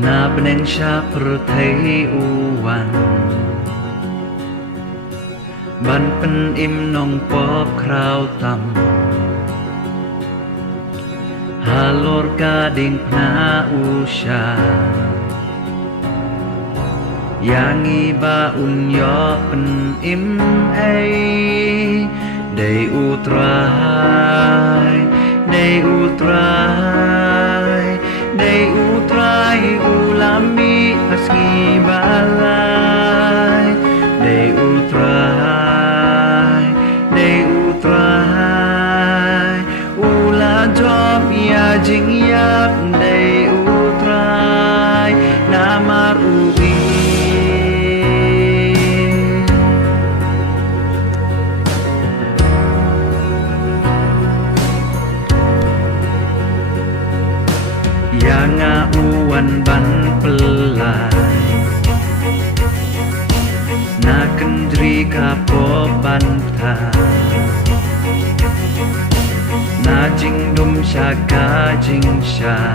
Na beneng sya perthei uwan Ban pen im nong pop krau tam Halor gading pna usya Yang iba unyo pen im ei Day utrai Day utrai Day utrai ulami paski balai Day utrai Day utrai Ula job ya jing yap Day utrai Namar ubi Yang uwan ban pelai Na kendri kapo bantai Na jing dum syaka jing syai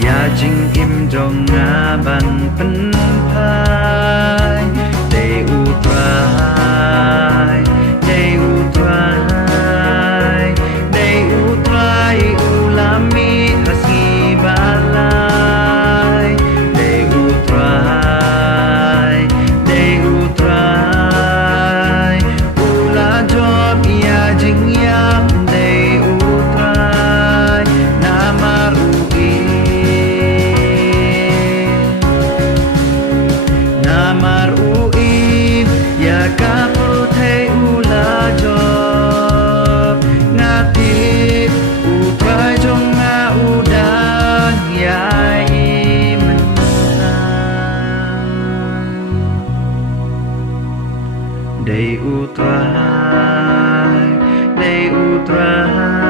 Ya jing im jong ban penpai Day utrai Day utrai Day utrai ulami haski balai Day utrai Day utrai Ula job ya jing yap Day utrai Namar ugi Namar uin ya kapro thei ula job Ngatip utrai jong nga udan ya imenang Day utrai Day utrai